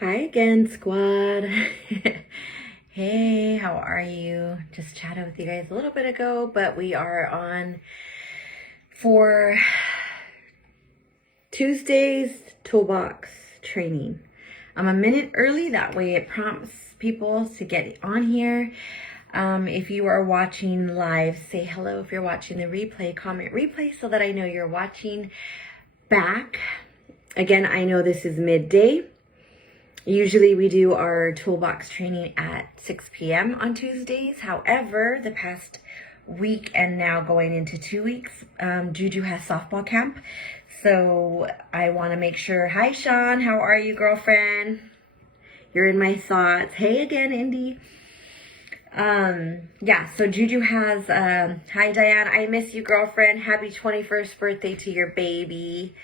Hi again, squad. Hey, how are you? Just chatted with you guys a little bit ago, but we are on for Tuesday's toolbox training. I'm a minute early, that way it prompts people to get on here. If you are watching live, say hello. If you're watching the replay, comment replay so that I know you're watching back. Again, I know this is midday. Usually we do our toolbox training at 6 p.m. on Tuesdays. However, the past week and now going into 2 weeks, Juju has softball camp. So I want to make sure. Hi, Sean. How are you, girlfriend? You're in my thoughts. Hey again, Indy. Yeah, so Juju has, hi, Diane. I miss you, girlfriend. Happy 21st birthday to your baby.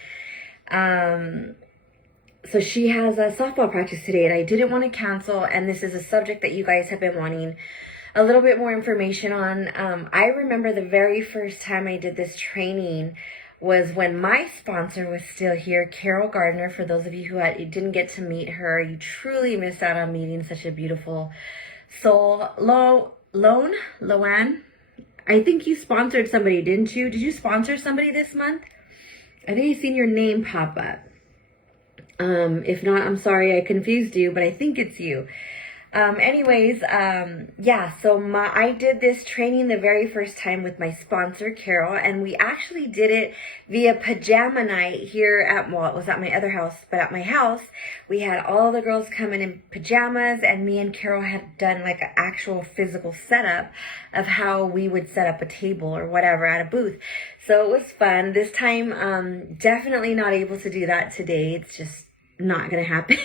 So she has a softball practice today, and I didn't want to cancel, and this is a subject that you guys have been wanting a little bit more information on. I remember the very first time I did this training was when my sponsor was still here, Carol Gardner. For those of you who didn't get to meet her, you truly missed out on meeting such a beautiful soul. Loan, I think you sponsored somebody, didn't you? Did you sponsor somebody this month? I think I've seen your name pop up. If not, I'm sorry I confused you, but I think it's you. Yeah, so I did this training the very first time with my sponsor, Carol, and we actually did it via pajama night here at, well, it was at my other house, but at my house, we had all the girls come in pajamas, and me and Carol had done like an actual physical setup of how we would set up a table or whatever at a booth. So it was fun. This time, definitely not able to do that today. It's just not gonna happen.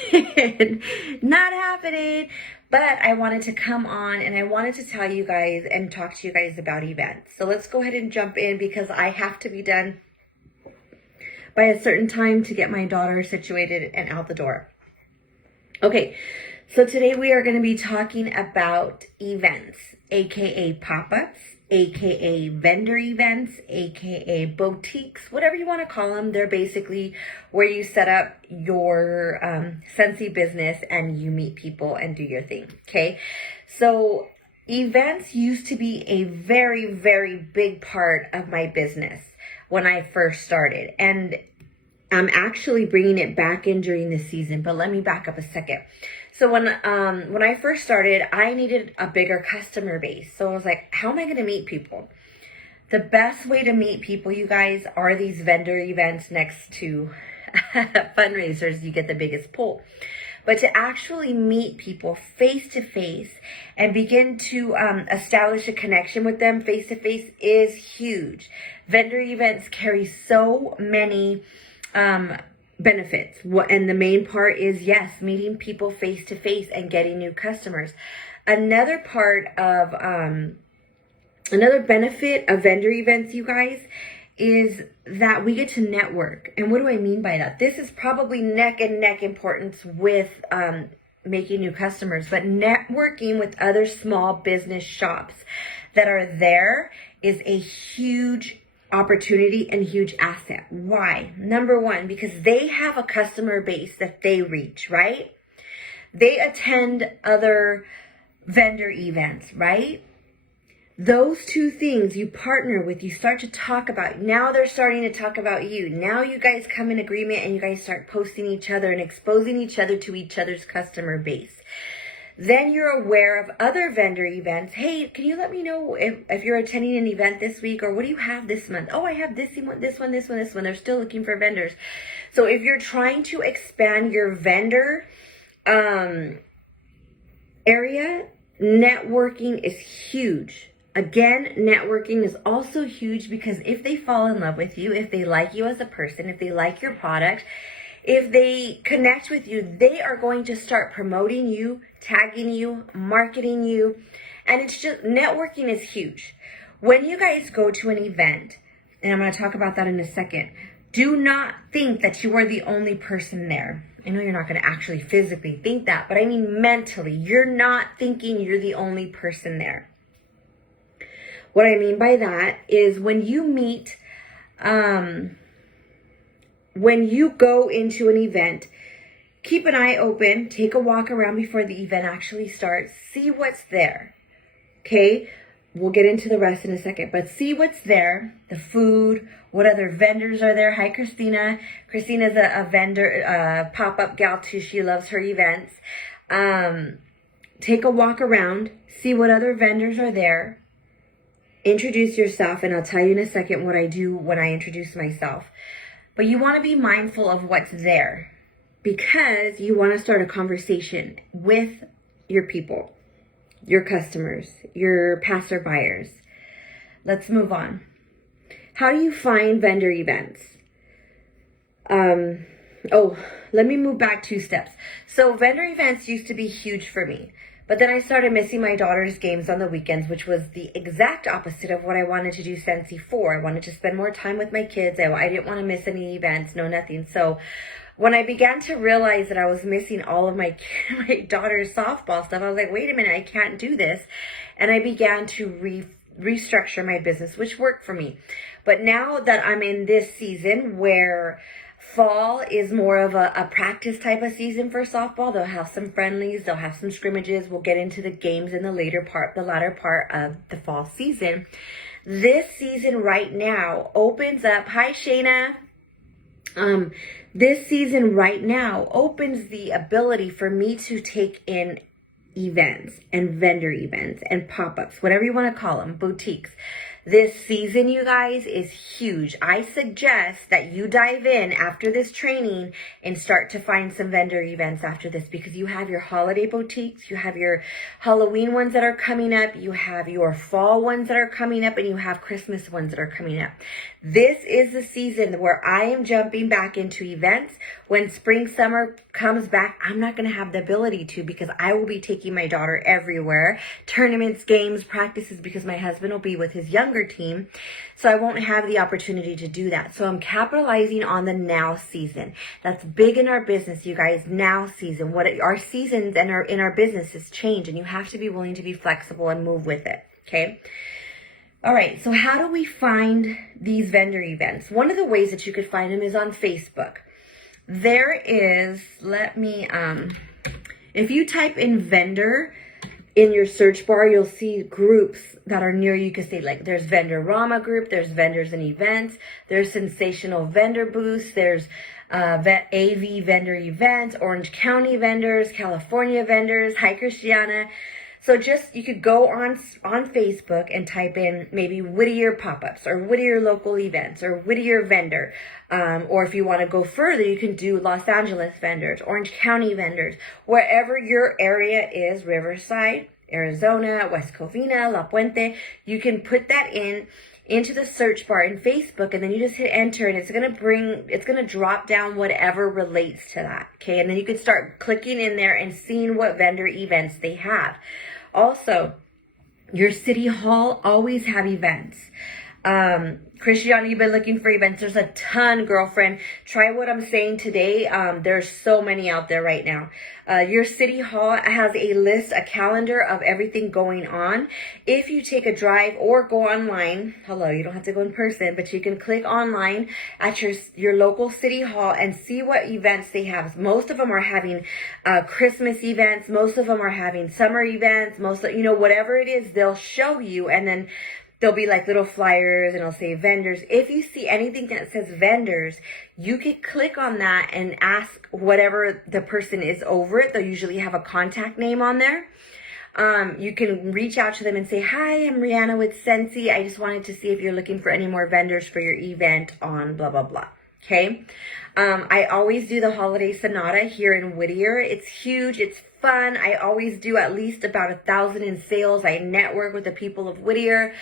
Not happening. But I wanted to come on and I wanted to tell you guys and talk to you guys about events. So let's go ahead and jump in because I have to be done by a certain time to get my daughter situated and out the door. Okay, so today we are going to be talking about events, aka pop-ups, aka vendor events, aka boutiques, whatever you want to call them. They're basically where you set up your Scentsy business and you meet people and do your thing. Okay, so events used to be a very, very big part of my business when I first started, and I'm actually bringing it back in during this season. But let me back up a second. So when I first started, I needed a bigger customer base. So I was like, how am I going to meet people? The best way to meet people, you guys, are these vendor events next to fundraisers. You get the biggest pull. But to actually meet people face to face and begin to establish a connection with them face to face is huge. Vendor events carry so many benefits. And the main part is, yes, meeting people face to face and getting new customers. Another part of another benefit of vendor events, you guys, is that we get to network. And what do I mean by that? This is probably neck and neck importance with making new customers, but networking with other small business shops that are there is a huge opportunity and huge asset. Why? Number one, because they have a customer base that they reach, right? They attend other vendor events, right? Those two things you partner with, you start to talk about. Now they're starting to talk about you. Now you guys come in agreement and you guys start posting each other and exposing each other to each other's customer base. Then you're aware of other vendor events. Hey, can you let me know if you're attending an event this week, or what do you have this month? Oh, I have this one. They're still looking for vendors. So if you're trying to expand your vendor area, networking is huge. Again, networking is also huge because if they fall in love with you, if they like you as a person, if they like your product, if they connect with you, they are going to start promoting you, tagging you, marketing you. And it's just, networking is huge. When you guys go to an event, and I'm going to talk about that in a second, do not think that you are the only person there. I know you're not going to actually physically think that, but I mean mentally. You're not thinking you're the only person there. What I mean by that is when you meet, when you go into an event, keep an eye open, take a walk around before the event actually starts, see what's there, okay? We'll get into the rest in a second, but see what's there, the food, what other vendors are there. Hi, Christina. Christina's a vendor, pop-up gal too. She loves her events. Take a walk around, see what other vendors are there. Introduce yourself, and I'll tell you in a second what I do when I introduce myself. But you want to be mindful of what's there because you want to start a conversation with your people, your customers, your passerbyers. Let's move on. How do you find vendor events? Let me move back 2 steps. So vendor events used to be huge for me, but then I started missing my daughter's games on the weekends, which was the exact opposite of what I wanted to do Scentsy for. I wanted to spend more time with my kids. I didn't want to miss any events, no nothing. So when I began to realize that I was missing all of my daughter's softball stuff, I was like, wait a minute, I can't do this. And I began to restructure my business, which worked for me. But now that I'm in this season where fall is more of a practice type of season for softball, they'll have some friendlies, they'll have some scrimmages. We'll get into the games in the latter part of the fall season. This season right now opens up. Hi, Shayna. This season right now opens the ability for me to take in events and vendor events and pop-ups, whatever you want to call them, boutiques. This season, you guys, is huge. I suggest that you dive in after this training and start to find some vendor events after this, because you have your holiday boutiques, you have your Halloween ones that are coming up, you have your fall ones that are coming up, and you have Christmas ones that are coming up. This is the season where I am jumping back into events. When spring, summer comes back, I'm not going to have the ability to, because I will be taking my daughter everywhere. Tournaments, games, practices, because my husband will be with his younger team. So I won't have the opportunity to do that. So I'm capitalizing on the now season. That's big in our business, you guys. Now season. Our seasons and in our businesses change, and you have to be willing to be flexible and move with it. Okay. All right, so how do we find these vendor events? One of the ways that you could find them is on Facebook. There is, if you type in vendor in your search bar, you'll see groups that are near you. You can say, like, there's Vendorama group, there's vendors and events, there's sensational vendor booths, there's AV vendor events, Orange County vendors, California vendors. Hi, Christiana. So you could go on Facebook and type in maybe Whittier pop-ups or Whittier local events or Whittier vendor. Or if you want to go further, you can do Los Angeles vendors, Orange County vendors, wherever your area is, Riverside, Arizona, West Covina, La Puente. You can put that into the search bar in Facebook, and then you just hit enter, and it's going to drop down whatever relates to that. Okay. And then you can start clicking in there and seeing what vendor events they have. Also, your city hall always have events. Christiana, you've been looking for events. There's a ton, girlfriend. Try what I'm saying today. There's so many out there right now. Your city hall has a list, a calendar of everything going on. If you take a drive or go online, you don't have to go in person, but you can click online at your local city hall and see what events they have. Most of them are having Christmas events. Most of them are having summer events. Whatever it is, they'll show you, and then there'll be like little flyers, and it'll say vendors. If you see anything that says vendors, you could click on that and ask whatever the person is over it. They'll usually have a contact name on there. You can reach out to them and say, hi, I'm Rihanna with Scentsy. I just wanted to see if you're looking for any more vendors for your event on blah, blah, blah. Okay. I always do the holiday sonata here in Whittier. It's huge. It's fun. I always do at least about 1,000 in sales. I network with the people of Whittier.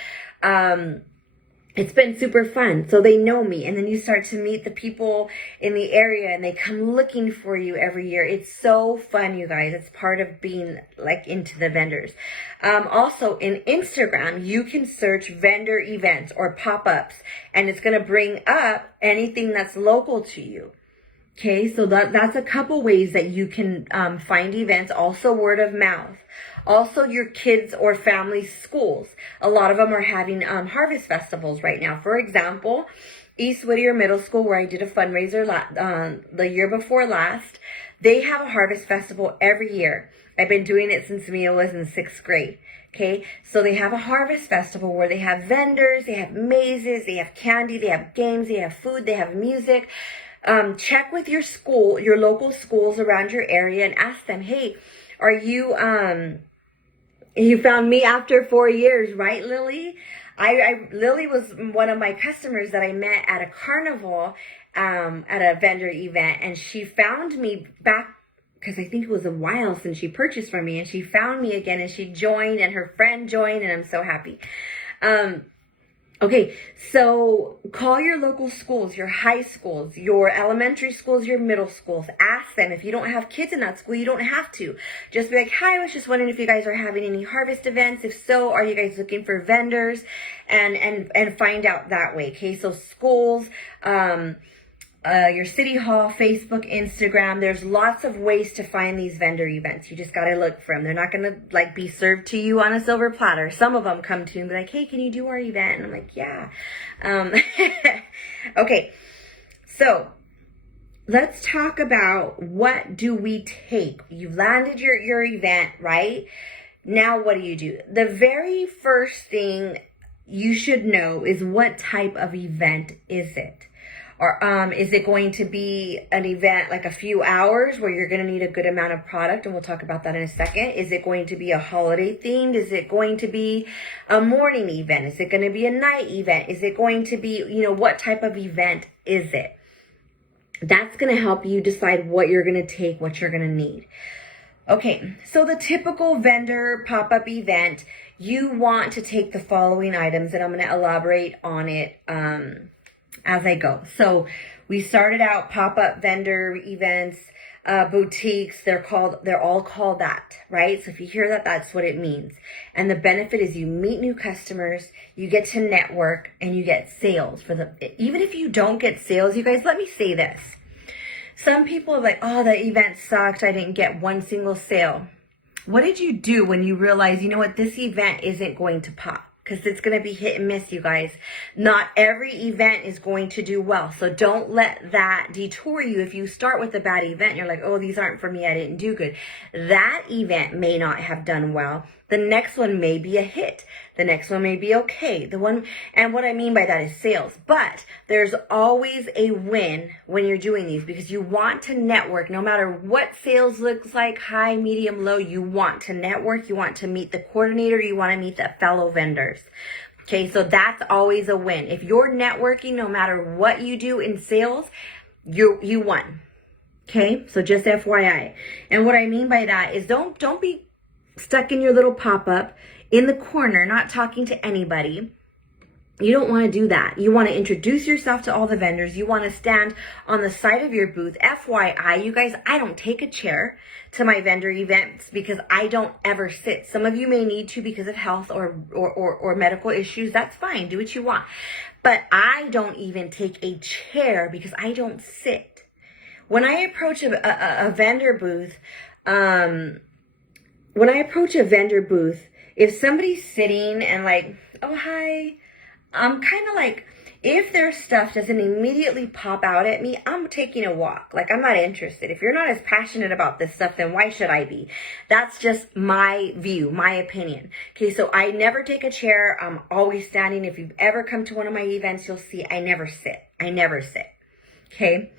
It's been super fun. So they know me, and then you start to meet the people in the area, and they come looking for you every year. It's so fun, you guys. It's part of being like into the vendors. Also in Instagram, you can search vendor events or pop-ups, and it's going to bring up anything that's local to you. Okay, so that's a couple ways that you can find events. Also word of mouth. Also your kids or family schools. A lot of them are having harvest festivals right now. For example, East Whittier Middle School, where I did a fundraiser the year before last, They have a harvest festival every year. I've been doing it since Mia was in 6th grade. Okay, so they have a harvest festival where they have vendors, they have mazes, they have candy, they have games, they have food, they have music. Check with your school, your local schools around your area, and ask them, hey, are you, you found me after 4 years, right, Lily? Lily was one of my customers that I met at a carnival, at a vendor event, and she found me back because I think it was a while since she purchased from me, and she found me again, and she joined, and her friend joined, and I'm so happy. Okay, so call your local schools, your high schools, your elementary schools, your middle schools. Ask them. If you don't have kids in that school, you don't have to. Just be like, hi, I was just wondering if you guys are having any harvest events. If so, are you guys looking for vendors? And find out that way. Okay, so schools, your city hall, Facebook, Instagram. There's lots of ways to find these vendor events. You just got to look for them. They're not going to like be served to you on a silver platter. Some of them come to me and be like, hey, can you do our event? And I'm like, yeah. Okay. So let's talk about, what do we take? You've landed your event, right? Now what do? The very first thing you should know is, what type of event is it? Or is it going to be an event like a few hours where you're going to need a good amount of product? And we'll talk about that in a second. Is it going to be a holiday themed? Is it going to be a morning event? Is it going to be a night event? Is it going to be, what type of event is it? That's going to help you decide what you're going to take, what you're going to need. Okay, so the typical vendor pop-up event, you want to take the following items, and I'm going to elaborate on it as I go. So we started out pop-up vendor events, boutiques. They're all called that, right? So if you hear that, that's what it means. And the benefit is you meet new customers, you get to network, and you get sales even if you don't get sales, you guys, let me say this. Some people are like, oh, the event sucked. I didn't get one single sale. What did you do when you realized, this event isn't going to pop? Because it's going to be hit and miss, you guys. Not every event is going to do well. So don't let that detour you. If you start with a bad event, you're like, oh, these aren't for me, I didn't do good. That event may not have done well. The next one may be a hit. The next one may be okay. And what I mean by that is sales. But there's always a win when you're doing these, because you want to network. No matter what sales looks like, high, medium, low, you want to network. You want to meet the coordinator. You want to meet the fellow vendors. Okay, so that's always a win. If you're networking, no matter what you do in sales, you won. Okay, so just FYI. And what I mean by that is don't be stuck in your little pop-up in the corner, not talking to anybody. You don't want to do that. You want to introduce yourself to all the vendors. You want to stand on the side of your booth. FYI, you guys, I don't take a chair to my vendor events because I don't ever sit. Some of you may need to because of health or medical issues. That's fine. Do what you want. But I don't even take a chair because I don't sit. When I approach a vendor booth, if somebody's sitting and like, oh, hi, I'm kind of like, if their stuff doesn't immediately pop out at me, I'm taking a walk. Like, I'm not interested. If you're not as passionate about this stuff, then why should I be? That's just my view, my opinion. Okay, so I never take a chair. I'm always standing. If you've ever come to one of my events, you'll see I never sit. Okay?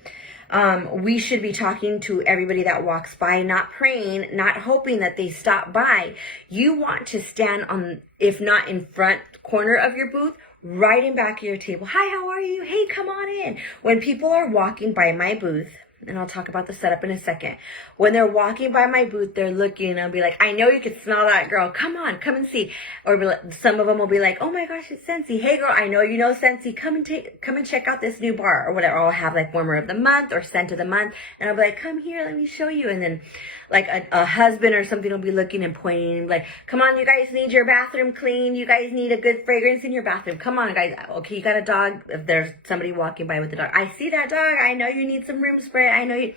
We should be talking to everybody that walks by, not praying, not hoping that they stop by. You want to stand on, if not in front corner of your booth, right in back of your table. Hi, how are you? Hey, come on in. When people are walking by my booth, and I'll talk about the setup in a second. When they're walking by my booth, they're looking and I'll be like, I know you can smell that, girl. Come on, come and see. Or some of them will be like, oh my gosh, it's Scentsy. Hey girl, I know you know Scentsy. Come and check out this new bar or whatever. Or I'll have like warmer of the month or scent of the month. And I'll be like, come here, let me show you. And then like a husband or something will be looking and pointing and be like, come on, you guys need your bathroom clean. You guys need a good fragrance in your bathroom. Come on, guys. Okay, you got a dog. If there's somebody walking by with a dog, I see that dog. I know you need some room spray. I know you.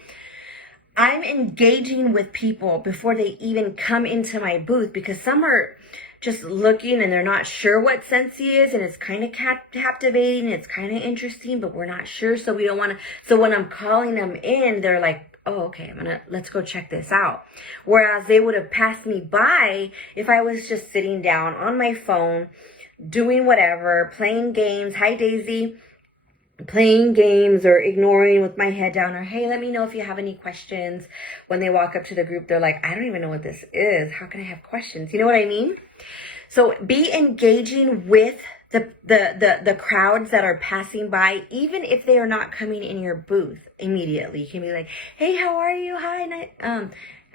I'm engaging with people before they even come into my booth, because some are just looking and they're not sure what Scentsy is, and it's kind of captivating. It's kind of interesting, but we're not sure. So we don't want to. So when I'm calling them in, they're like, oh, okay, let's go check this out. Whereas they would have passed me by if I was just sitting down on my phone, doing whatever, playing games. Hi, Daisy. Playing games or ignoring with my head down, or hey, let me know if you have any questions. When they walk up to the group, they're like, I don't even know what this is. How can I have questions? You know what I mean? So be engaging with the crowds that are passing by, even if they are not coming in your booth immediately. You can be like, hey, how are you? Hi,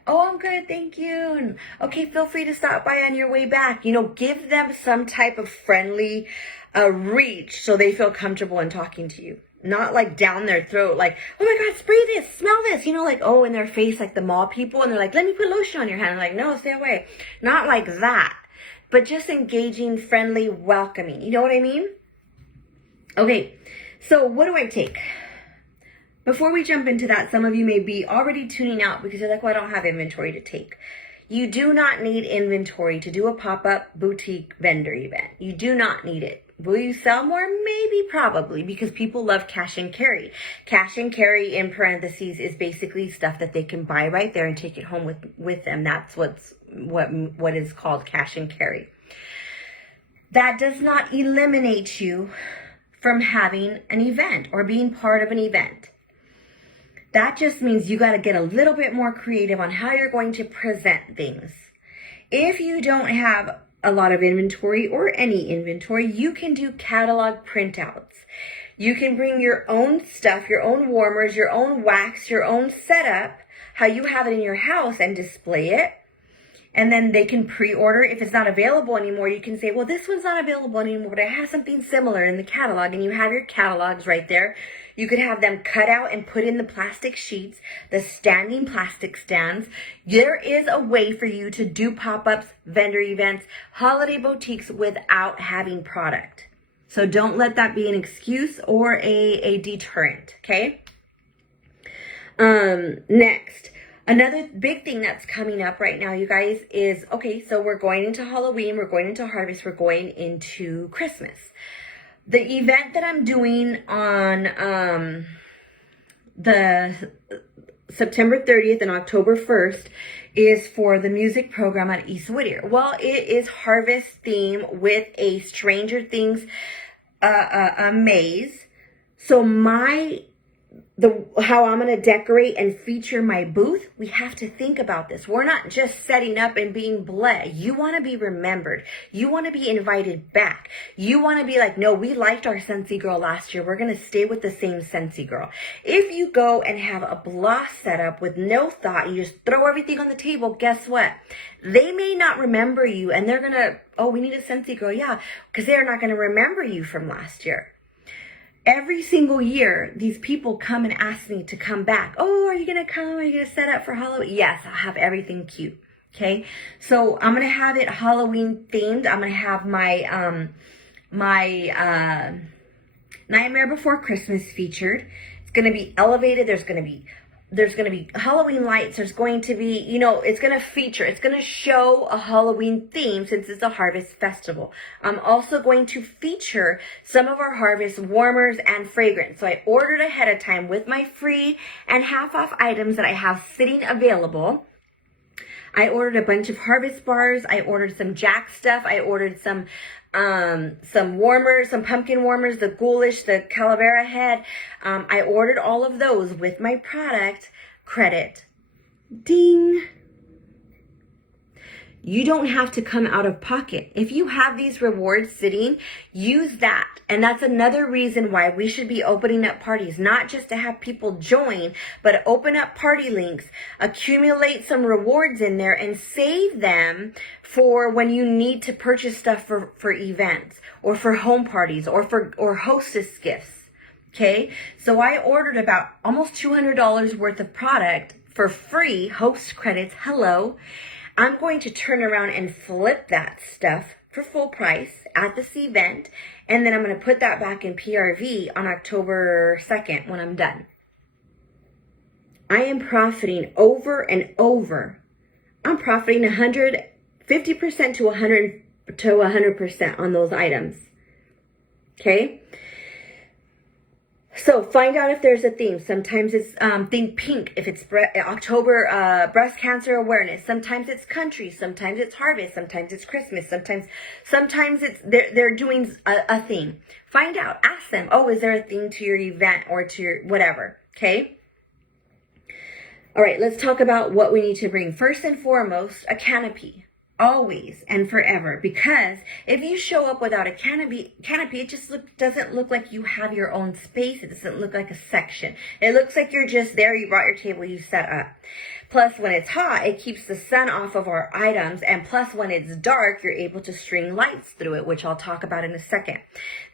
oh, I'm good, thank you. And okay, feel free to stop by on your way back. You know, give them some type of friendly reach so they feel comfortable in talking to you. Not like down their throat, like, oh my God, spray this, smell this. You know, like, oh, in their face, like the mall people. And they're like, let me put lotion on your hand. I'm like, no, stay away. Not like that. But just engaging, friendly, welcoming. You know what I mean? Okay, so what do I take? Before we jump into that, some of you may be already tuning out because you're like, well, I don't have inventory to take. You do not need inventory to do a pop-up boutique vendor event. You do not need it. Will you sell more? Maybe, probably, because people love cash and carry. Cash and carry, in parentheses, is basically stuff that they can buy right there and take it home with them. That's what is called cash and carry. That does not eliminate you from having an event or being part of an event. That just means you got to get a little bit more creative on how you're going to present things. If you don't have a lot of inventory or any inventory, you can do catalog printouts. You can bring your own stuff, your own warmers, your own wax, your own setup, how you have it in your house, and display it. And then they can pre-order. If it's not available anymore, you can say, well, this one's not available anymore, but I have something similar in the catalog. And you have your catalogs right there. You could have them cut out and put in the plastic sheets, the standing plastic stands. There is a way for you to do pop-ups, vendor events, holiday boutiques without having product. So don't let that be an excuse or a deterrent, okay? Next. Another big thing that's coming up right now, you guys, is, okay, so we're going into Halloween, we're going into harvest, we're going into Christmas. The event that I'm doing on the September 30th and October 1st is for the music program at East Whittier. Well, it is harvest theme with a Stranger Things a maze. So how I'm going to decorate and feature my booth, we have to think about this. We're not just setting up and being bleh. You want to be remembered. You want to be invited back. You want to be like, no, we liked our Scentsy girl last year. We're going to stay with the same Scentsy girl. If you go and have a blah setup with no thought, you just throw everything on the table, guess what? They may not remember you, and they're going to, oh, we need a Scentsy girl. Yeah, because they're not going to remember you from last year. Every single year, these people come and ask me to come back. Oh, are you going to come? Are you going to set up for Halloween? Yes, I'll have everything cute. Okay. So I'm going to have it Halloween themed. I'm going to have my Nightmare Before Christmas featured. It's going to be elevated. There's going to be Halloween lights. There's going to be, it's going to feature, it's going to show a Halloween theme since it's a harvest festival. I'm also going to feature some of our harvest warmers and fragrance. So I ordered ahead of time with my free and half off items that I have sitting available. I ordered a bunch of harvest bars. I ordered some Jack stuff. I ordered some warmers, some pumpkin warmers, the ghoulish, the calavera head. I ordered all of those with my product credit. Ding. You don't have to come out of pocket. If you have these rewards sitting, use that. And that's another reason why we should be opening up parties, not just to have people join, but open up party links, accumulate some rewards in there and save them for when you need to purchase stuff for events or for home parties or hostess gifts. Okay. So I ordered about almost $200 worth of product for free host credits. Hello. I'm going to turn around and flip that stuff for full price at this event. And then I'm going to put that back in PRV on October 2nd when I'm done. I am profiting over and over. I'm profiting 150% to 100% on those items. Okay. So find out if there's a theme. Sometimes it's think pink if it's October breast cancer awareness. Sometimes it's country. Sometimes it's harvest. Sometimes it's Christmas. Sometimes it's they're doing a theme. Find out. Ask them. Oh, is there a theme to your event or to your whatever? Okay. All right. Let's talk about what we need to bring. First and foremost, a canopy. Always and forever, because if you show up without a canopy, it just doesn't look like you have your own space. It doesn't look like a section. It looks like you're just there. You brought your table, you set up. Plus, when it's hot, it keeps the sun off of our items. And plus, when it's dark, you're able to string lights through it, which I'll talk about in a second.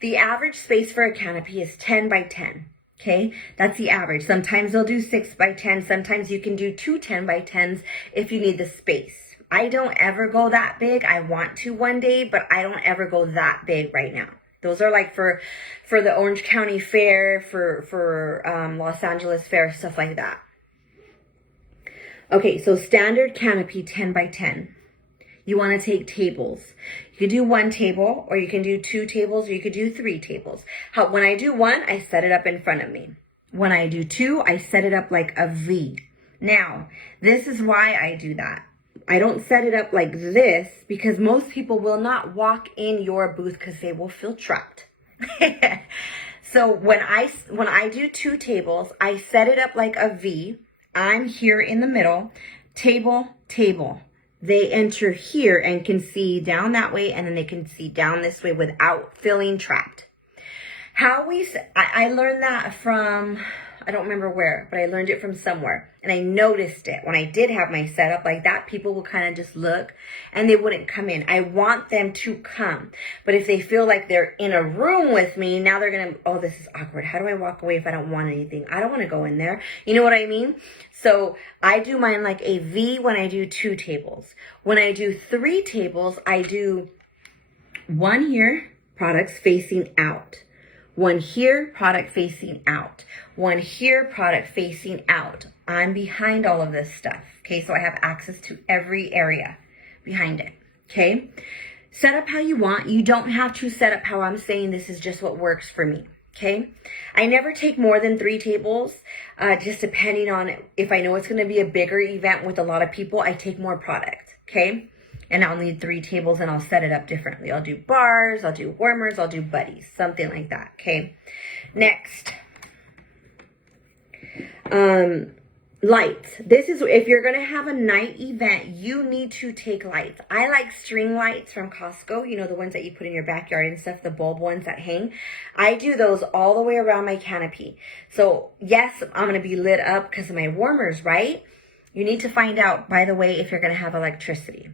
The average space for a canopy is 10 by 10. Okay, that's the average. Sometimes they'll do 6 by 10. Sometimes you can do 2 10 by 10s if you need the space. I don't ever go that big. I want to one day, but I don't ever go that big right now. Those are like for the Orange County Fair, for Los Angeles Fair, stuff like that. Okay, so standard canopy 10 by 10. You want to take tables. You could do 1 table, or you can do 2 tables, or you could do 3 tables. When I do 1, I set it up in front of me. When I do 2, I set it up like a V. Now, this is why I do that. I don't set it up like this because most people will not walk in your booth because they will feel trapped. So when I do 2 tables, I set it up like a V. I'm here in the middle, table, table. They enter here and can see down that way, and then they can see down this way without feeling trapped. I learned that from, I don't remember where, but I learned it from somewhere. And I noticed it when I did have my setup like that. People will kind of just look and they wouldn't come in. I want them to come. But if they feel like they're in a room with me, now they're going to, oh, this is awkward. How do I walk away if I don't want anything? I don't want to go in there. You know what I mean? So I do mine like a V when I do 2 tables. When I do 3 tables, I do 1 here, products facing out. 1 here, product facing out. 1 here, product facing out. I'm behind all of this stuff. Okay, so I have access to every area behind it. Okay, set up how you want. You don't have to set up how I'm saying. This is just what works for me. Okay, I never take more than 3 tables, just depending on if I know it's going to be a bigger event with a lot of people. I take more product. Okay. And I'll need 3 tables and I'll set it up differently. I'll do bars, I'll do warmers, I'll do buddies, something like that. Okay. Next. Lights. This is, if you're going to have a night event, you need to take lights. I like string lights from Costco. You know, the ones that you put in your backyard and stuff, the bulb ones that hang. I do those all the way around my canopy. So yes, I'm going to be lit up because of my warmers, right? You need to find out, by the way, if you're going to have electricity.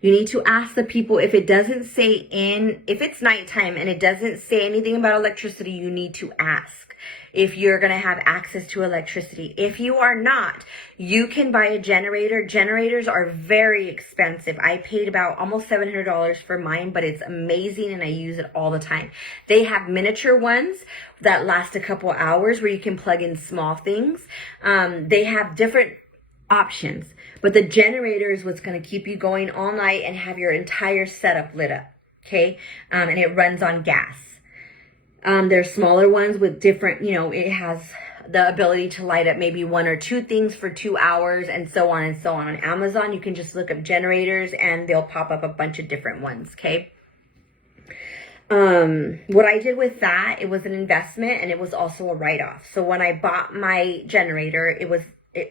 You need to ask the people. If it doesn't say if it's nighttime and it doesn't say anything about electricity, you need to ask if you're going to have access to electricity. If you are not, you can buy a generator. Generators are very expensive. I paid about almost $700 for mine, but it's amazing and I use it all the time. They have miniature ones that last a couple hours where you can plug in small things. They have different options, but the generator is what's going to keep you going all night and have your entire setup lit up. Okay. And it runs on gas. There's smaller ones with different, it has the ability to light up maybe 1 or 2 things for 2 hours and so on and so on. On Amazon, you can just look up generators and they'll pop up a bunch of different ones. Okay. What I did with that, it was an investment and it was also a write-off. So when I bought my generator,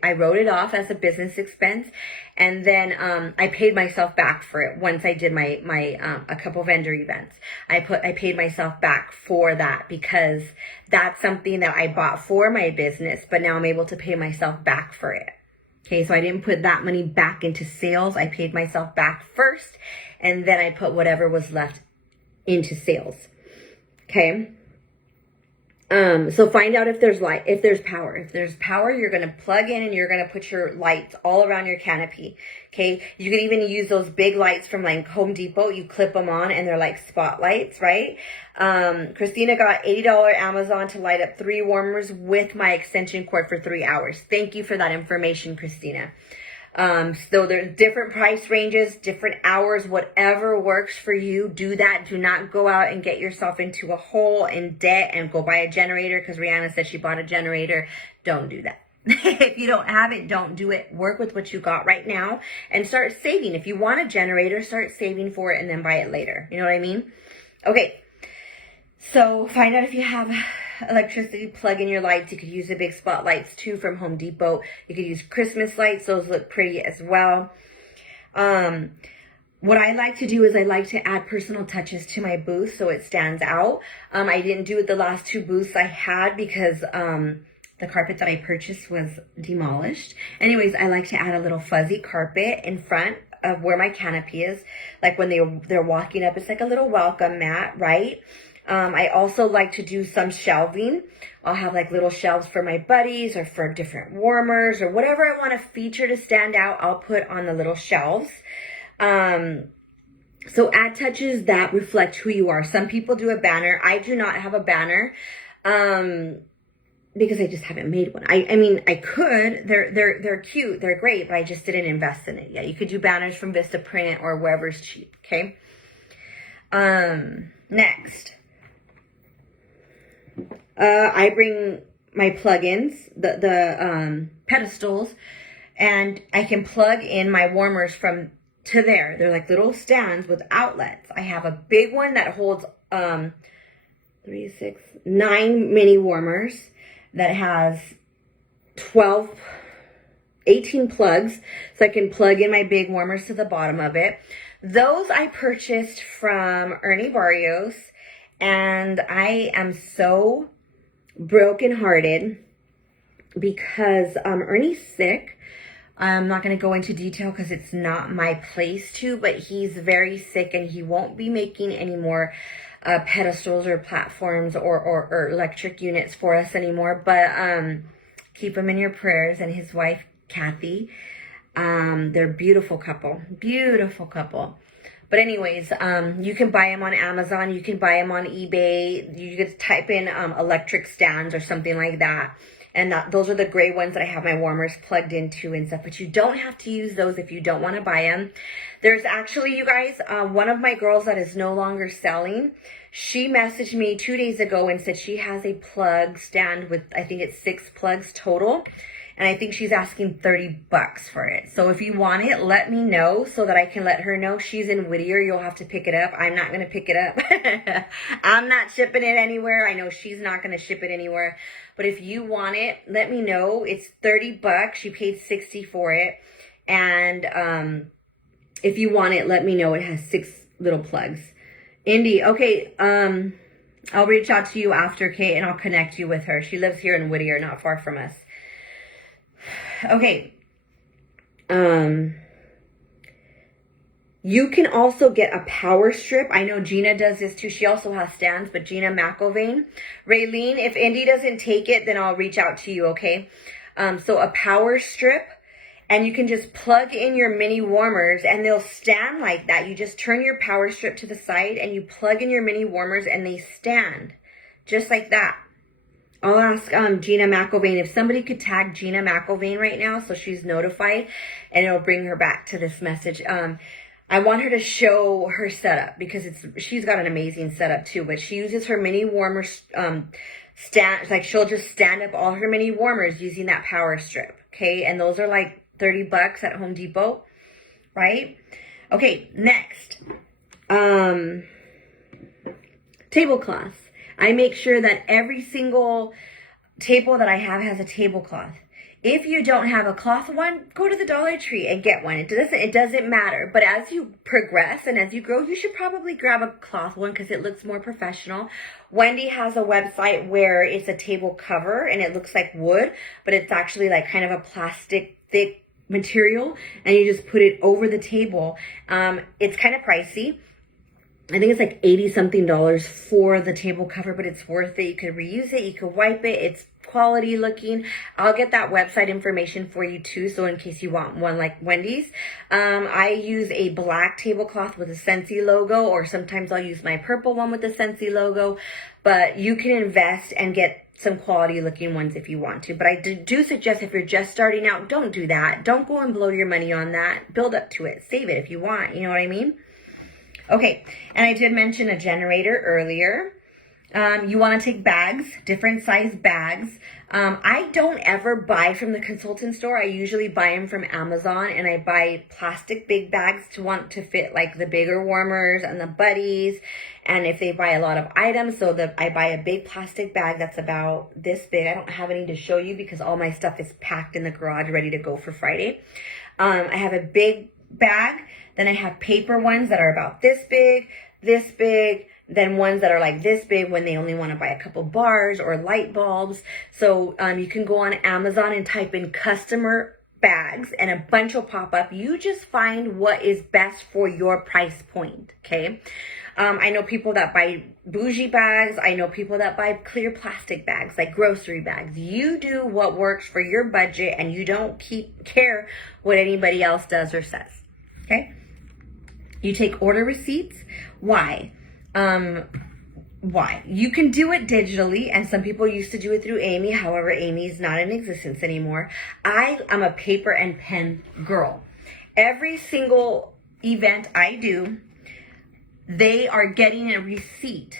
I wrote it off as a business expense, and then I paid myself back for it once I did my a couple vendor events. I paid myself back for that because that's something that I bought for my business, but now I'm able to pay myself back for it. Okay, so I didn't put that money back into sales. I paid myself back first, and then I put whatever was left into sales. Okay. So find out if there's light, if there's power. If there's power, you're going to plug in and you're going to put your lights all around your canopy. Okay. You can even use those big lights from like Home Depot. You clip them on and they're like spotlights, right? Christina got $80 Amazon to light up 3 warmers with my extension cord for 3 hours. Thank you for that information, Christina. So there's different price ranges, different hours, whatever works for you. Do that. Do not go out and get yourself into a hole in debt and go buy a generator, because Rihanna said she bought a generator. Don't do that. If you don't have it, don't do it. Work with what you got right now and start saving. If you want a generator, start saving for it and then buy it later. You know what I mean? Okay. So find out if you have electricity, plug in your lights. You could use the big spotlights too from Home Depot. You could use Christmas lights. Those look pretty as well. What I like to do is I like to add personal touches to my booth so it stands out. I didn't do it the last 2 booths I had because the carpet that I purchased was demolished. Anyways, I like to add a little fuzzy carpet in front of where my canopy is. Like when they're walking up, it's like a little welcome mat, right? I also like to do some shelving. I'll have like little shelves for my buddies or for different warmers or whatever I want to feature to stand out, I'll put on the little shelves. So add touches that reflect who you are. Some people do a banner. I do not have a banner. Because I just haven't made one. I mean, I could. They're cute. They're great, but I just didn't invest in it yet. You could do banners from Vistaprint or wherever's cheap, okay? Next. I bring my plugins, the pedestals, and I can plug in my warmers to there. They're like little stands with outlets. I have a big one that holds 9 mini warmers that has 18 plugs, so I can plug in my big warmers to the bottom of it. Those I purchased from Ernie Barrios, and I am so brokenhearted because Ernie's sick. I'm not going to go into detail because it's not my place to, but he's very sick and he won't be making any more pedestals or platforms or electric units for us anymore. But keep him in your prayers, and his wife, Kathy. They're a beautiful couple. Beautiful couple. But anyways, you can buy them on Amazon. You can buy them on eBay. You could type in electric stands or something like that. And those are the gray ones that I have my warmers plugged into and stuff. But you don't have to use those if you don't want to buy them. There's actually, you guys, one of my girls that is no longer selling, she messaged me 2 days ago and said she has a plug stand with, I think it's 6 plugs total. And I think she's asking $30 for it. So if you want it, let me know so that I can let her know. She's in Whittier. You'll have to pick it up. I'm not going to pick it up. I'm not shipping it anywhere. I know she's not going to ship it anywhere. But if you want it, let me know. It's $30. She paid $60 for it. And if you want it, let me know. It has 6 little plugs. Indy, okay. I'll reach out to you after, Kate, and I'll connect you with her. She lives here in Whittier, not far from us. Okay. You can also get a power strip. I know Gina does this too. She also has stands, but Gina McIlvain. Raylene, if Indy doesn't take it, then I'll reach out to you, okay? So a power strip, and you can just plug in your mini warmers and they'll stand like that. You just turn your power strip to the side and you plug in your mini warmers and they stand just like that. I'll ask Gina McIlvain if somebody could tag Gina McIlvain right now so she's notified, and it'll bring her back to this message. I want her to show her setup because she's got an amazing setup too, but she uses her mini warmer stand, like she'll just stand up all her mini warmers using that power strip, okay? And those are like $30 at Home Depot, right? Okay, next. Tablecloths. I make sure that every single table that I have has a tablecloth. If you don't have a cloth one, go to the Dollar Tree and get one. It doesn't matter. But as you progress and as you grow, you should probably grab a cloth one because it looks more professional. Wendy has a website where it's a table cover and it looks like wood, but it's actually like kind of a plastic thick material, and you just put it over the table. It's kind of pricey. I think it's like $80-something for the table cover, but it's worth it. You could reuse it. You could wipe it. It's quality looking. I'll get that website information for you too. So in case you want one like Wendy's, I use a black tablecloth with a Scentsy logo, or sometimes I'll use my purple one with the Scentsy logo, but you can invest and get some quality looking ones if you want to. But I do suggest if you're just starting out, don't do that. Don't go and blow your money on that. Build up to it. Save it if you want. You know what I mean? Okay, and I did mention a generator earlier. You want to take bags, different size bags. I don't ever buy from the consultant store. I usually buy them from Amazon, and I buy plastic big bags to want to fit like the bigger warmers and the buddies. And if they buy a lot of items, so that I buy a big plastic bag that's about this big. I don't have any to show you because all my stuff is packed in the garage ready to go for Friday. I have a big bag. Then I have paper ones that are about this big, then ones that are like this big when they only want to buy a couple bars or light bulbs. So you can go on Amazon and type in customer bags and a bunch will pop up. You just find what is best for your price point, okay? I know people that buy bougie bags. I know people that buy clear plastic bags, like grocery bags. You do what works for your budget and you don't care what anybody else does or says, okay? You take order receipts. Why? Why? You can do it digitally, and some people used to do it through Amy. However, Amy's not in existence anymore. I am a paper and pen girl. Every single event I do, they are getting a receipt,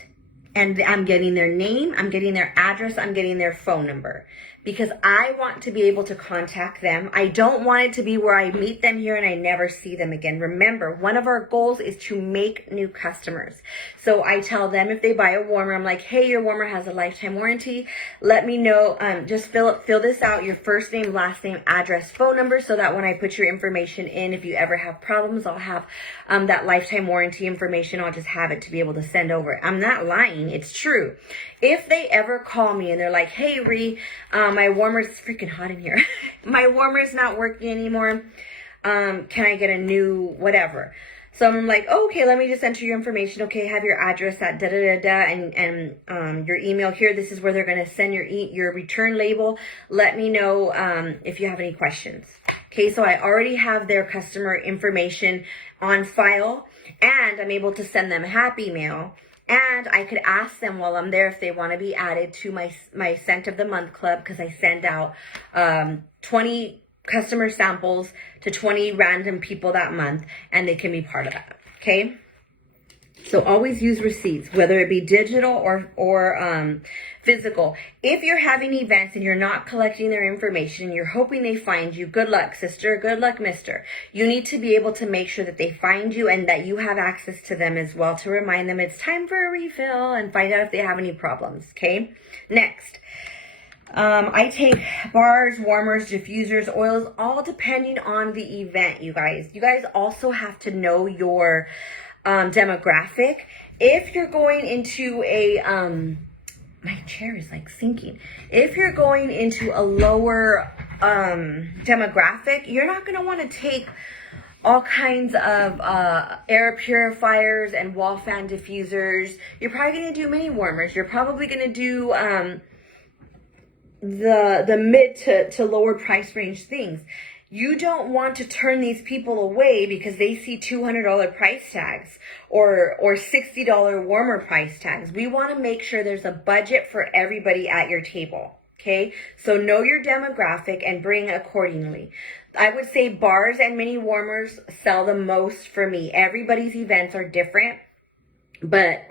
and I'm getting their name, I'm getting their address, I'm getting their phone number, because I want to be able to contact them. I don't want it to be where I meet them here and I never see them again. Remember, one of our goals is to make new customers. So I tell them if they buy a warmer, I'm like, hey, your warmer has a lifetime warranty. Let me know, just fill this out, your first name, last name, address, phone number, so that when I put your information in, if you ever have problems, I'll have that lifetime warranty information. I'll just have it to be able to send over. I'm not lying. It's true. If they ever call me and they're like, hey, Ree, my warmer's freaking hot in here. My warmer's not working anymore. Can I get a new whatever? So I'm like, oh, okay, let me just enter your information. Okay, have your address at and your email here. This is where they're going to send your return label. Let me know if you have any questions. Okay, so I already have their customer information on file, and I'm able to send them a happy mail. And I could ask them while I'm there if they want to be added to my Scent of the Month club, because I send out 20 customer samples to 20 random people that month, and they can be part of that, okay? So always use receipts, whether it be digital or physical. If you're having events and you're not collecting their information, you're hoping they find you, good luck, sister, good luck, mister. You need to be able to make sure that they find you and that you have access to them as well, to remind them it's time for a refill and find out if they have any problems, okay? Next. I take bars, warmers, diffusers, oils, all depending on the event, you guys. You guys also have to know your demographic. If you're going into a my chair is like sinking. If you're going into a lower demographic, you're not going to want to take all kinds of air purifiers and wall fan diffusers. You're probably going to do mini warmers. You're probably going to do the mid to lower price range things. You don't want to turn these people away because they see $200 price tags or $60 warmer price tags. We want to make sure there's a budget for everybody at your table, okay? So know your demographic and bring accordingly. I would say bars and mini warmers sell the most for me. Everybody's events are different, but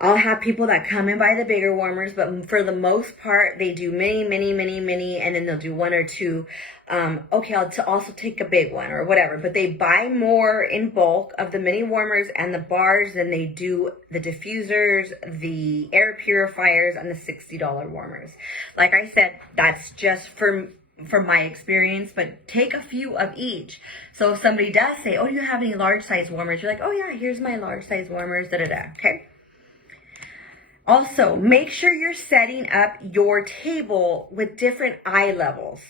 I'll have people that come and buy the bigger warmers, but for the most part, they do mini, and then they'll do one or two. Okay, I'll also take a big one or whatever, but they buy more in bulk of the mini warmers and the bars than they do the diffusers, the air purifiers, and the $60 warmers. Like I said, that's just from my experience, but take a few of each. So if somebody does say, oh, do you have any large size warmers? You're like, oh yeah, here's my large size warmers, okay? Also, make sure you're setting up your table with different eye levels.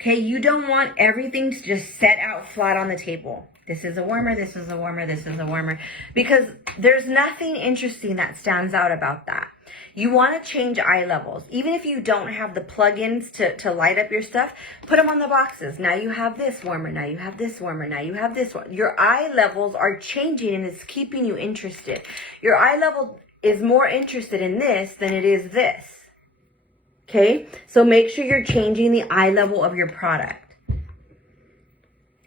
Okay, you don't want everything to just set out flat on the table. This is a warmer, this is a warmer, this is a warmer. Because there's nothing interesting that stands out about that. You want to change eye levels. Even if you don't have the plugins to light up your stuff, put them on the boxes. Now you have this warmer, now you have this warmer, now you have this one. Your eye levels are changing and it's keeping you interested. Your eye level is more interested in this than it is this. Okay, so make sure you're changing the eye level of your product.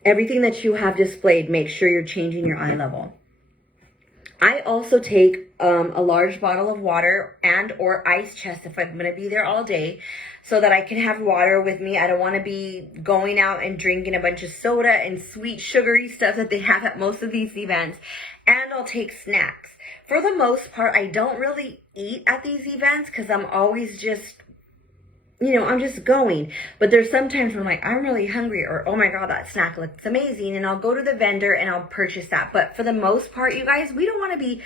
Everything that you have displayed, make sure you're changing your eye level. I also take a large bottle of water and or ice chest if I'm going to be there all day, so that I can have water with me. I don't want to be going out and drinking a bunch of soda and sweet sugary stuff that they have at most of these events. And I'll take snacks. For the most part, I don't really eat at these events because I'm always just, I'm just going. But there's sometimes when I'm like, I'm really hungry, or, oh my God, that snack looks amazing. And I'll go to the vendor and I'll purchase that. But for the most part, you guys, we don't want to be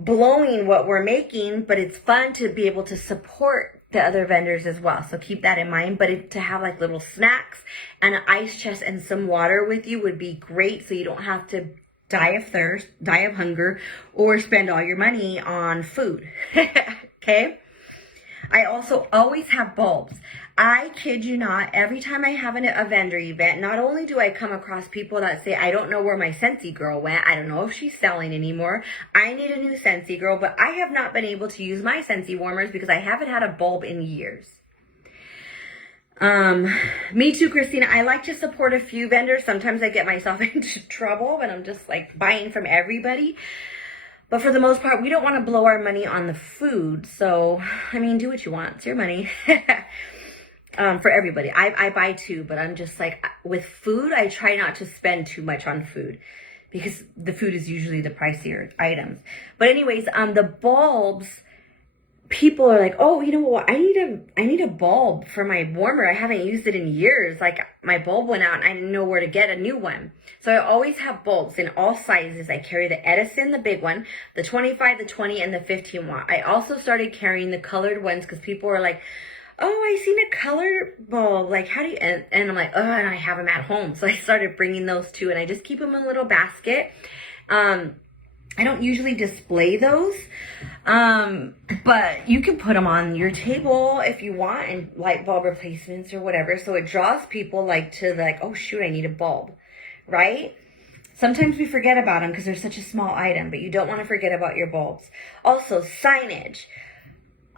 blowing what we're making, but it's fun to be able to support the other vendors as well. So keep that in mind. But to have like little snacks and an ice chest and some water with you would be great. So you don't have to die of thirst, die of hunger, or spend all your money on food. Okay? I also always have bulbs. I kid you not, every time I have a vendor event, not only do I come across people that say, I don't know where my Scentsy girl went. I don't know if she's selling anymore. I need a new Scentsy girl, but I have not been able to use my Scentsy warmers because I haven't had a bulb in years. Me too, Christina. I like to support a few vendors. Sometimes I get myself into trouble when I'm just like buying from everybody. But for the most part, we don't want to blow our money on the food. So, I mean, do what you want. It's your money. For everybody. I buy too, but I'm just like, with food, I try not to spend too much on food because the food is usually the pricier items. But anyways, the bulbs, people are like, oh, you know what? I need a bulb for my warmer. I haven't used it in years. Like, my bulb went out and I didn't know where to get a new one. So I always have bulbs in all sizes. I carry the Edison, the big one, the 25, the 20, and the 15 watt. I also started carrying the colored ones because people were like, oh, I seen a color bulb. Like, how do you, and I'm like, oh, and I have them at home. So I started bringing those too. And I just keep them in a little basket. I don't usually display those, but you can put them on your table if you want, and light bulb replacements or whatever. So it draws people oh shoot, I need a bulb, right? Sometimes we forget about them because they're such a small item, but you don't want to forget about your bulbs. Also, signage.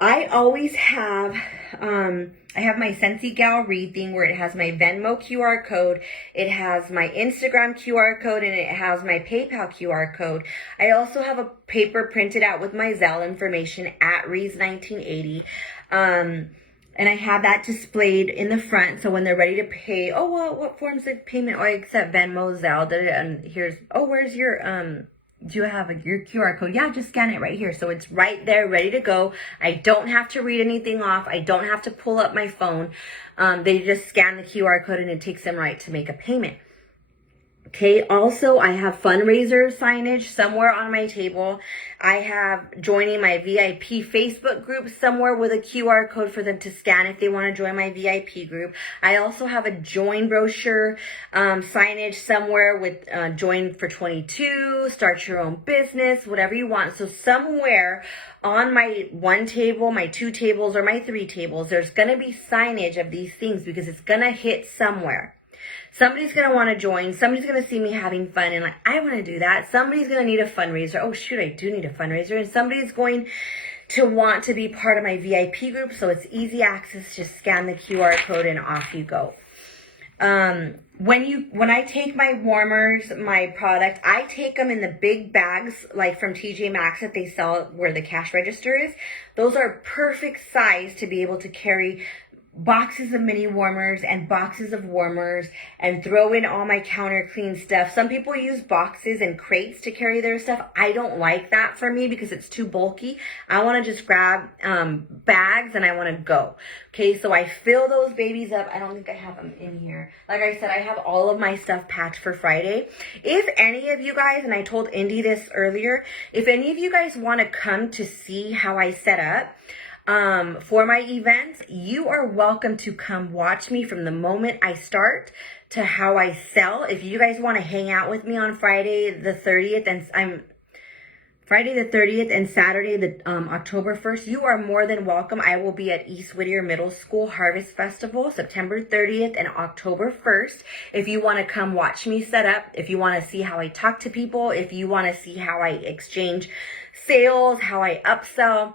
I always have, I have my Scentsy Gal Read thing where it has my Venmo QR code, it has my Instagram QR code, and it has my PayPal QR code. I also have a paper printed out with my Zelle information at Reads 1980. And I have that displayed in the front, so when they're ready to pay, oh, well, what forms of payment? Oh, I accept Venmo, Zelle, and here's, oh, where's your, do you have your QR code? Yeah, just scan it right here. So it's right there, ready to go. I don't have to read anything off. I don't have to pull up my phone. They just scan the QR code and it takes them right to make a payment. Okay, also I have fundraiser signage somewhere on my table. I have joining my VIP Facebook group somewhere with a QR code for them to scan if they want to join my VIP group. I also have a join brochure signage somewhere with join for 22, start your own business, whatever you want. So somewhere on my one table, my two tables, or my three tables, there's going to be signage of these things because it's going to hit somewhere. Somebody's going to want to join. Somebody's going to see me having fun and like, I want to do that. Somebody's going to need a fundraiser. Oh, shoot, I do need a fundraiser. And somebody's going to want to be part of my VIP group. So it's easy access. Just scan the QR code and off you go. When I take my warmers, my product, I take them in the big bags, like from TJ Maxx that they sell where the cash register is. Those are perfect size to be able to carry boxes of mini warmers and boxes of warmers and throw in all my counter clean stuff. Some people use boxes and crates to carry their stuff. I don't like that for me because it's too bulky. I want to just grab bags and I want to go. Okay, so I fill those babies up. I don't think I have them in here. Like I said, I have all of my stuff packed for Friday. If any of you guys, and I told Indy this earlier, if any of you guys want to come to see how I set up for my events, you are welcome to come watch me from the moment I start to how I sell. If you guys want to hang out with me on Friday the 30th, and Friday the 30th and Saturday the October 1st, you are more than welcome. I will be at East Whittier Middle School Harvest Festival, September 30th and October 1st. If you want to come watch me set up, if you want to see how I talk to people, if you want to see how I exchange sales, how I upsell,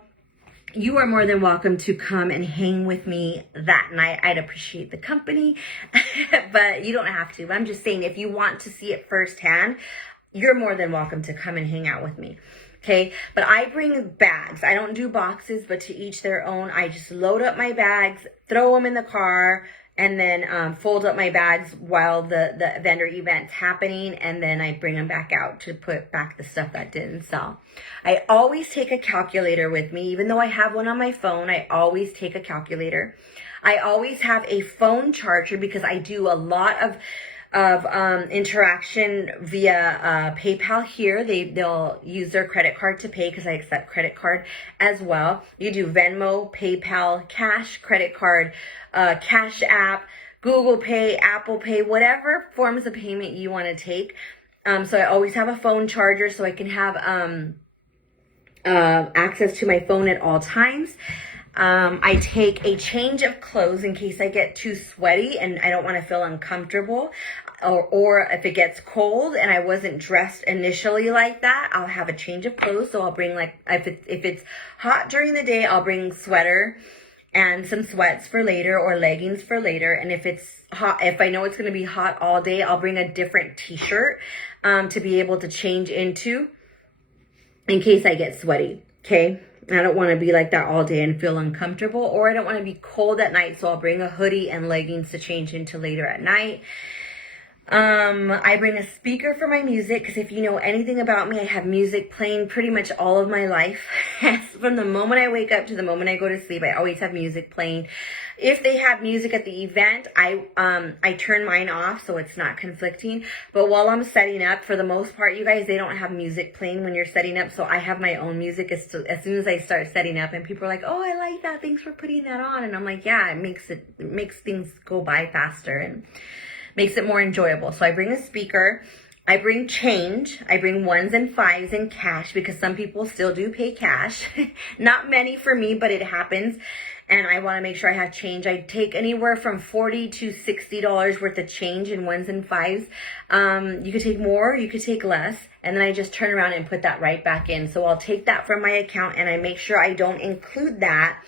you are more than welcome to come and hang with me that night. I'd appreciate the company, but you don't have to. I'm just saying, if you want to see it firsthand, you're more than welcome to come and hang out with me. Okay, but I bring bags. I don't do boxes, but to each their own. I just load up my bags, throw them in the car, and then fold up my bags while the vendor event's happening, and then I bring them back out to put back the stuff that didn't sell. I always take a calculator with me. Even though I have one on my phone, I always take a calculator. I always have a phone charger because I do a lot of interaction via PayPal here. They'll use their credit card to pay because I accept credit card as well. You do Venmo, PayPal, cash, credit card, Cash App, Google Pay, Apple Pay, whatever forms of payment you want to take. So I always have a phone charger so I can have access to my phone at all times. I take a change of clothes in case I get too sweaty and I don't want to feel uncomfortable, or if it gets cold and I wasn't dressed initially like that, I'll have a change of clothes. So I'll bring, like, if it's hot during the day, I'll bring sweater and some sweats for later, or leggings for later. And if it's hot, if I know it's going to be hot all day, I'll bring a different t-shirt to be able to change into in case I get sweaty. Okay. I don't want to be like that all day and feel uncomfortable, or I don't want to be cold at night, so I'll bring a hoodie and leggings to change into later at night. I bring a speaker for my music because if you know anything about me, I have music playing pretty much all of my life. From the moment I wake up to the moment I go to sleep, I always have music playing. If they have music at the event, I turn mine off so it's not conflicting. But while I'm setting up, for the most part, you guys, they don't have music playing when you're setting up. So I have my own music as soon as I start setting up, and people are like, "Oh, I like that. Thanks for putting that on." And I'm like, "Yeah, it makes things go by faster and makes it more enjoyable." So I bring a speaker. I bring change. I bring 1s and 5s in cash because some people still do pay cash. Not many for me, but it happens. And I want to make sure I have change. I take anywhere from $40 to $60 worth of change in 1s and 5s. You could take more, you could take less. And then I just turn around and put that right back in. So I'll take that from my account and I make sure I don't include that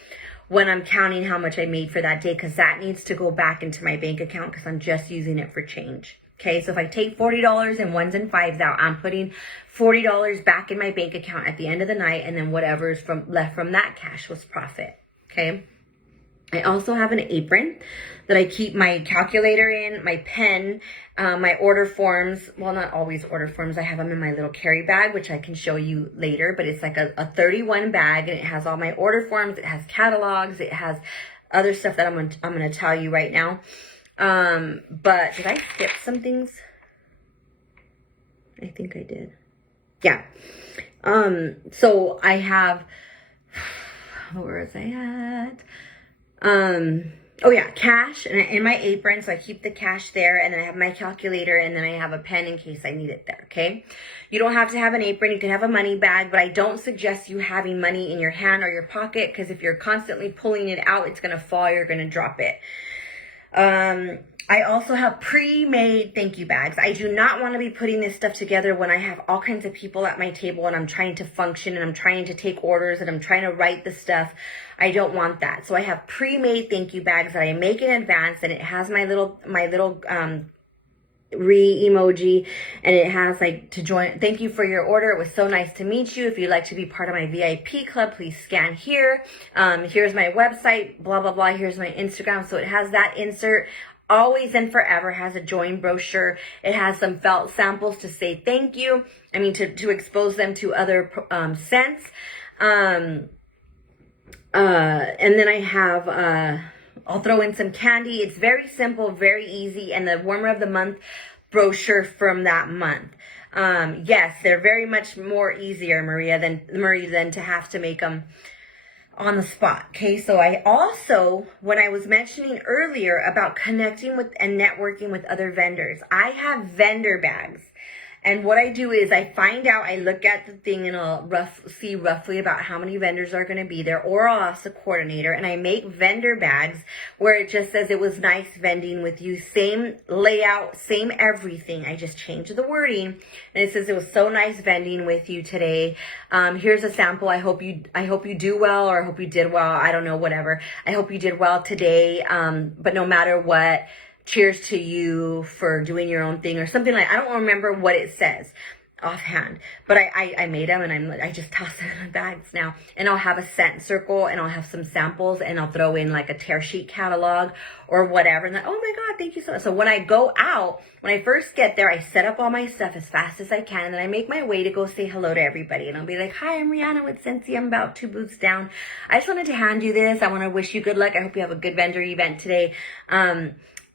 when I'm counting how much I made for that day, because that needs to go back into my bank account because I'm just using it for change. Okay, so if I take $40 in 1s and 5s out, I'm putting $40 back in my bank account at the end of the night, and then whatever's left from that cash was profit. Okay. I also have an apron that I keep my calculator in, my pen, my order forms. Well, not always order forms. I have them in my little carry bag, which I can show you later, but it's like a 31 bag, and it has all my order forms. It has catalogs. It has other stuff that I'm going to tell you right now. But did I skip some things? I think I did. Yeah. So I have, where was I at? Oh yeah, cash in my apron. So I keep the cash there, and then I have my calculator, and then I have a pen in case I need it there. Okay. You don't have to have an apron. You can have a money bag, but I don't suggest you having money in your hand or your pocket, because if you're constantly pulling it out, it's going to fall. You're going to drop it. I also have pre-made thank you bags. I do not want to be putting this stuff together when I have all kinds of people at my table and I'm trying to function and I'm trying to take orders and I'm trying to write the stuff. I don't want that. So I have pre-made thank you bags that I make in advance, and it has my little emoji, and it has like to join. Thank you for your order. It was so nice to meet you. If you'd like to be part of my VIP club, please scan here. Here's my website, blah, blah, blah. Here's my Instagram. So it has that insert. Always and forever has a join brochure. It has some felt samples to say thank you. I mean, to expose them to other scents. And then I have, I'll throw in some candy. It's very simple, very easy. And the warmer of the month brochure from that month. Yes, they're very much more easier, Marie, than to have to make them on the spot. Okay, so I also, when I was mentioning earlier about connecting with and networking with other vendors, I have vendor bags. And what I do is I find out, I look at the thing and I'll see roughly about how many vendors are going to be there, or I'll ask the coordinator, and I make vendor bags where it just says it was nice vending with you. Same layout, same everything. I just changed the wording and it says it was so nice vending with you today. Here's a sample. I hope you do well, or I hope you did well. I don't know, whatever. I hope you did well today. But no matter what, cheers to you for doing your own thing, or something like, I don't remember what it says offhand, but I made them, and I just toss them in the bags now, and I'll have a scent circle, and I'll have some samples, and I'll throw in like a tear sheet catalog or whatever, and then, oh my God, thank you so much. So when I go out, when I first get there, I set up all my stuff as fast as I can, and then I make my way to go say hello to everybody, and I'll be like, hi, I'm Rihanna with Scentsy. I'm about 2 booths down. I just wanted to hand you this. I want to wish you good luck. I hope you have a good vendor event today.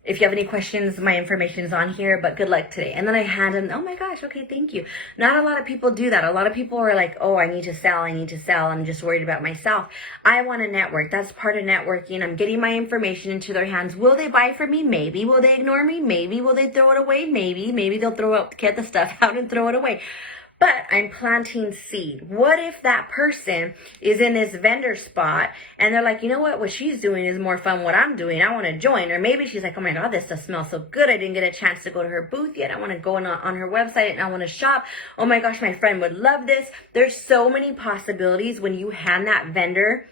If you have any questions, my information is on here, but good luck today. And then I hand them, oh my gosh, okay, thank you. Not a lot of people do that. A lot of people are like, oh, I need to sell. I'm just worried about myself. I want to network. That's part of networking. I'm getting my information into their hands. Will they buy from me? Maybe. Will they ignore me? Maybe. Will they throw it away? Maybe. Maybe they'll get the stuff out and throw it away. But I'm planting seed. What if that person is in this vendor spot and they're like, you know what she's doing is more fun what I'm doing. I want to join. Or maybe she's like, oh my God, this stuff smells so good. I didn't get a chance to go to her booth yet. I want to go on her website and I want to shop. Oh my gosh, my friend would love this. There's so many possibilities when you hand that vendor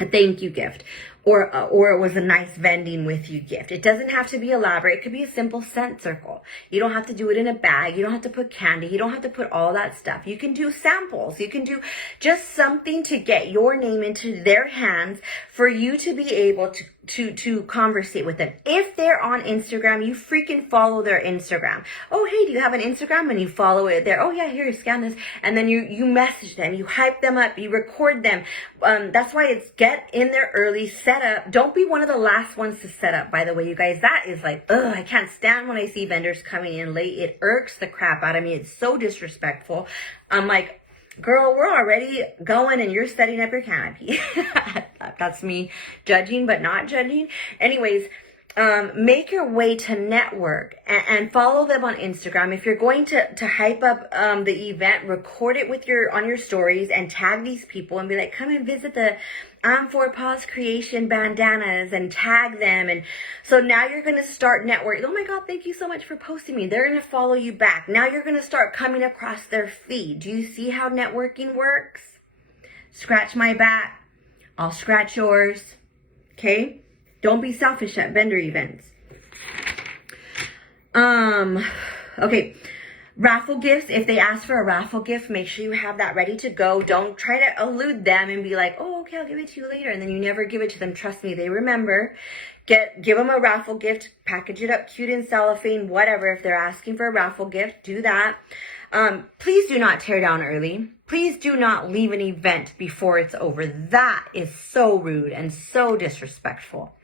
a thank you gift, or it was a nice vending with you gift. It doesn't have to be elaborate. It could be a simple scent circle. You don't have to do it in a bag. You don't have to put candy. You don't have to put all that stuff. You can do samples. You can do just something to get your name into their hands for you to be able to conversate with them. If they're on Instagram, you freaking follow their Instagram. Oh, hey, do you have an Instagram? And you follow it there. Oh yeah, here, scan this. And then you message them, you hype them up, you record them. That's why it's get in there early, set up. Don't be one of the last ones to set up, by the way, you guys. That is like, ugh, I can't stand when I see vendors coming in late. It irks the crap out of me. It's so disrespectful. I'm like, girl, we're already going and you're setting up your canopy. That's me judging, but not judging. Anyways, make your way to network and follow them on Instagram. If you're going to hype up the event, record it on your stories and tag these people and be like, come and visit the I'm for Paws Creation bandanas, and tag them. And so now you're going to start networking. Oh my God, thank you so much for posting me. They're going to follow you back. Now you're going to start coming across their feed. Do you see how networking works? Scratch my back, I'll scratch yours. Okay? Don't be selfish at vendor events. Okay. Raffle gifts. If they ask for a raffle gift, make sure you have that ready to go. Don't try to elude them and be like, oh, okay, I'll give it to you later. And then you never give it to them. Trust me, they remember. Give them a raffle gift. Package it up cute in cellophane, whatever. If they're asking for a raffle gift, do that. Please do not tear down early. Please do not leave an event before it's over. That is so rude and so disrespectful.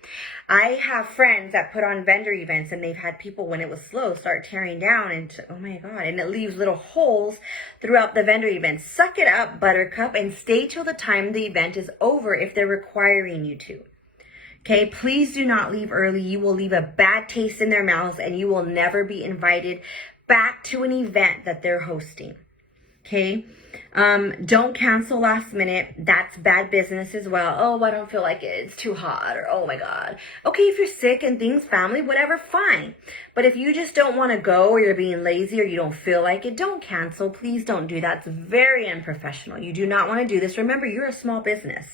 I have friends that put on vendor events and they've had people, when it was slow, start tearing down and oh my God, and it leaves little holes throughout the vendor event. Suck it up, buttercup, and stay till the time the event is over if they're requiring you to. Okay, please do not leave early. You will leave a bad taste in their mouths and you will never be invited back to an event that they're hosting. Okay, don't cancel last minute. That's bad business as well. Oh, I don't feel like it. It's too hot, or oh my God. Okay, if you're sick and things, family, whatever, fine. But if you just don't want to go, or you're being lazy, or you don't feel like it, don't cancel. Please don't do that. It's very unprofessional. You do not want to do this. Remember, you're a small business.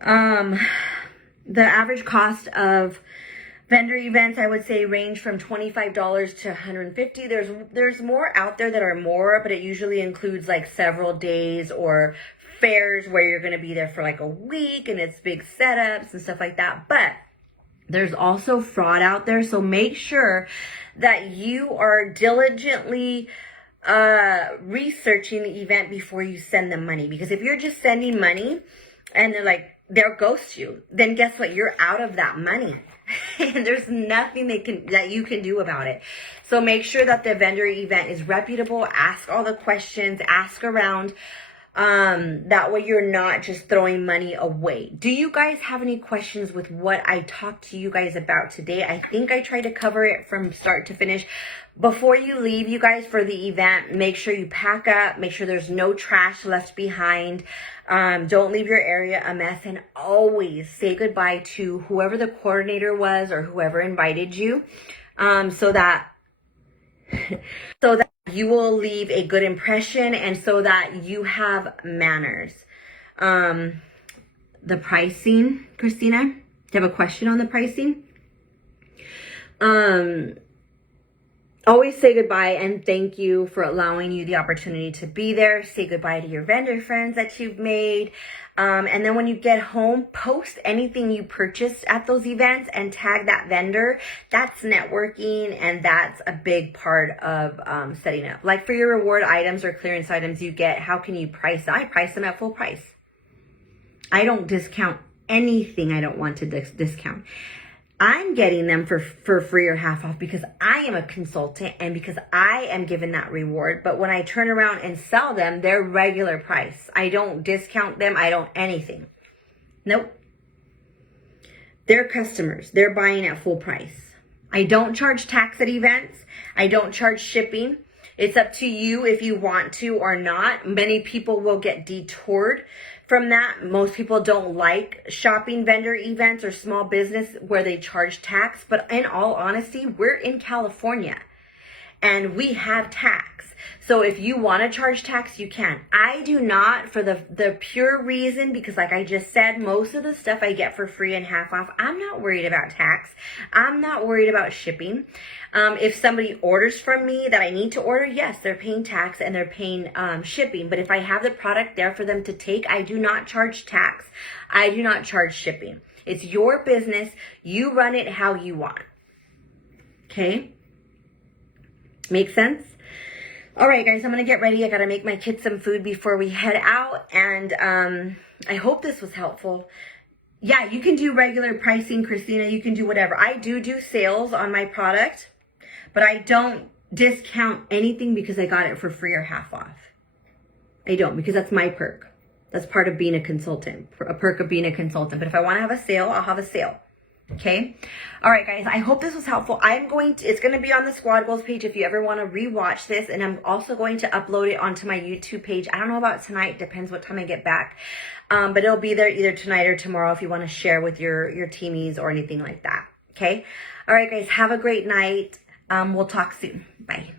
The average cost of vendor events, I would say, range from $25 to $150. There's more out there that are more, but it usually includes like several days or fairs where you're going to be there for like a week and it's big setups and stuff like that. But there's also fraud out there. So make sure that you are diligently researching the event before you send them money. Because if you're just sending money and they'll ghost you, then guess what? You're out of that money. And there's nothing that you can do about it. So make sure that the vendor event is reputable. Ask all the questions. Ask around. That way you're not just throwing money away. Do you guys have any questions with what I talked to you guys about today? I think I tried to cover it from start to finish. Before you leave, you guys, for the event, make sure you pack up, make sure there's no trash left behind. Don't leave your area a mess, and always say goodbye to whoever the coordinator was or whoever invited you, so that you will leave a good impression and so that you have manners. The pricing, Christina, do you have a question on the pricing? Always say goodbye and thank you for allowing you the opportunity to be there. Say goodbye to your vendor friends that you've made. And then when you get home, post anything you purchased at those events and tag that vendor. That's networking, and that's a big part of setting up. Like for your reward items or clearance items you get, how can you price them? I price them at full price. I don't discount anything I don't want to discount. I'm getting them for free or half off because I am a consultant and because I am given that reward. But when I turn around and sell them, they're regular price. I don't discount them. I don't anything. Nope. They're customers. They're buying at full price. I don't charge tax at events. I don't charge shipping. It's up to you if you want to or not. Many people will get detoured from that. Most people don't like shopping vendor events or small business where they charge tax. But in all honesty, we're in California and we have tax. So if you want to charge tax, you can. I do not, for the pure reason, because like I just said, most of the stuff I get for free and half off. I'm not worried about tax. I'm not worried about shipping. If somebody orders from me that I need to order, yes, they're paying tax and they're paying shipping. But if I have the product there for them to take, I do not charge tax. I do not charge shipping. It's your business. You run it how you want. Okay? Make sense? All right, guys, I'm going to get ready. I got to make my kids some food before we head out. And I hope this was helpful. Yeah, you can do regular pricing, Christina. You can do whatever. I do sales on my product, but I don't discount anything because I got it for free or half off. I don't, because that's my perk. That's part of being a consultant, a perk of being a consultant. But if I want to have a sale, I'll have a sale. Okay. All right, guys. I hope this was helpful. It's going to be on the Squad Goals page if you ever want to rewatch this. And I'm also going to upload it onto my YouTube page. I don't know about tonight. Depends what time I get back. But it'll be there either tonight or tomorrow if you want to share with your teamies or anything like that. Okay. All right, guys. Have a great night. We'll talk soon. Bye.